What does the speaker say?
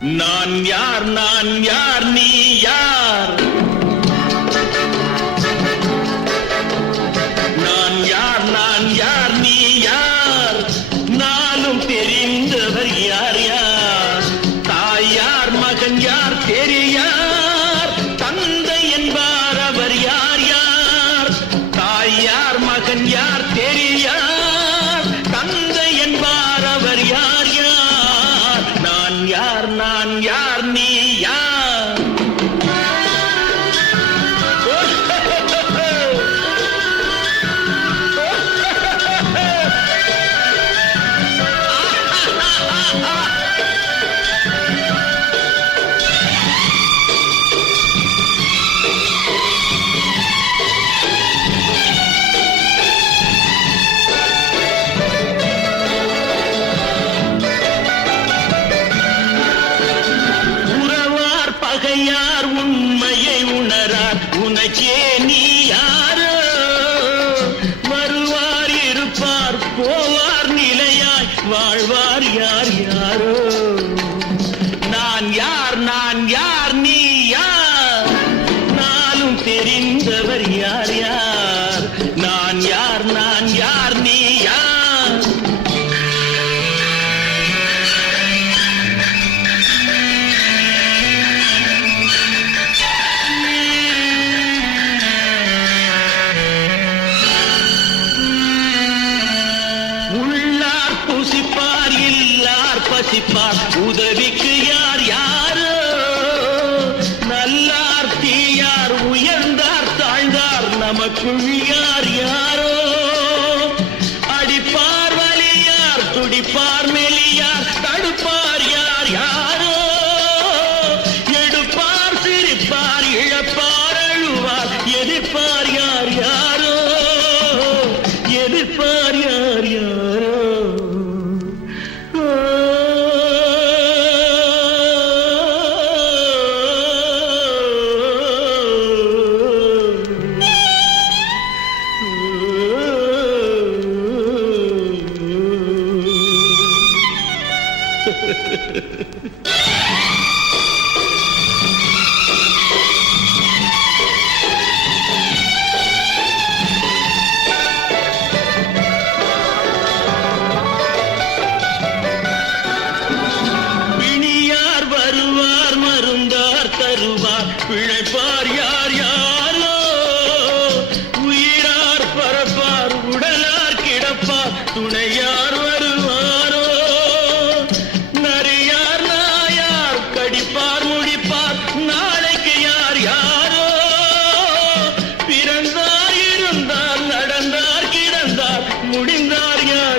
நான் யார் நீ யார்? நான் யார் நீ யார்? நானும் தெரிந்தவர் யார் யார்? தாய் யார் மகன் யார் தெரியார்? தந்தை என்பார் அவர் யார் யார்? தாய் யார் மகன் யார் தெரியார்? தந்தை என்பார் அவர் யார் யார்? நான் யார் நீ யார்? யார் உண்மையை உணரார்? உனக்கே நீ யாரோ? வருவார் இருப்பார் போவார் நிலையாய் வாழ்வார் யார் யாரோ? நான் யார் நீ யார்? நானும் தெரிந்தவர் யார் யார்? நான் யார் நீ யார்? புசிப்பார் இல்லார் பசிப்பார் உதவிக்கு யார் யாரோ? நல்லார் தீயார் உயர்ந்தார் தாழ்ந்தார் நமக்குள் யார் யாரோ? அடிப்பார் வலியார் துடிப்பார் மெலியார் தடுப்பார் யார் யாரோ? எடுப்பார் சிரிப்பார் இழப்பார் அழுவார் எதிர்ப்பார் யார் யாரோ? எதிர்ப்பார் யார் யாரோ? பிணியார் வருவார் மருந்தார் தருவார் பிழைப்பார் யார் யாரோ? உயிரார் பரப்பார் உடலார் கிடப்பார் துணையார் வருவாரோ? நரியார் நாயார் கடிப்பார் முடிப்பார் நாளைக்கு யார் யாரோ? பிறந்தார் இருந்தார் நடந்தார் கிடந்தார் முடிந்தார் யார்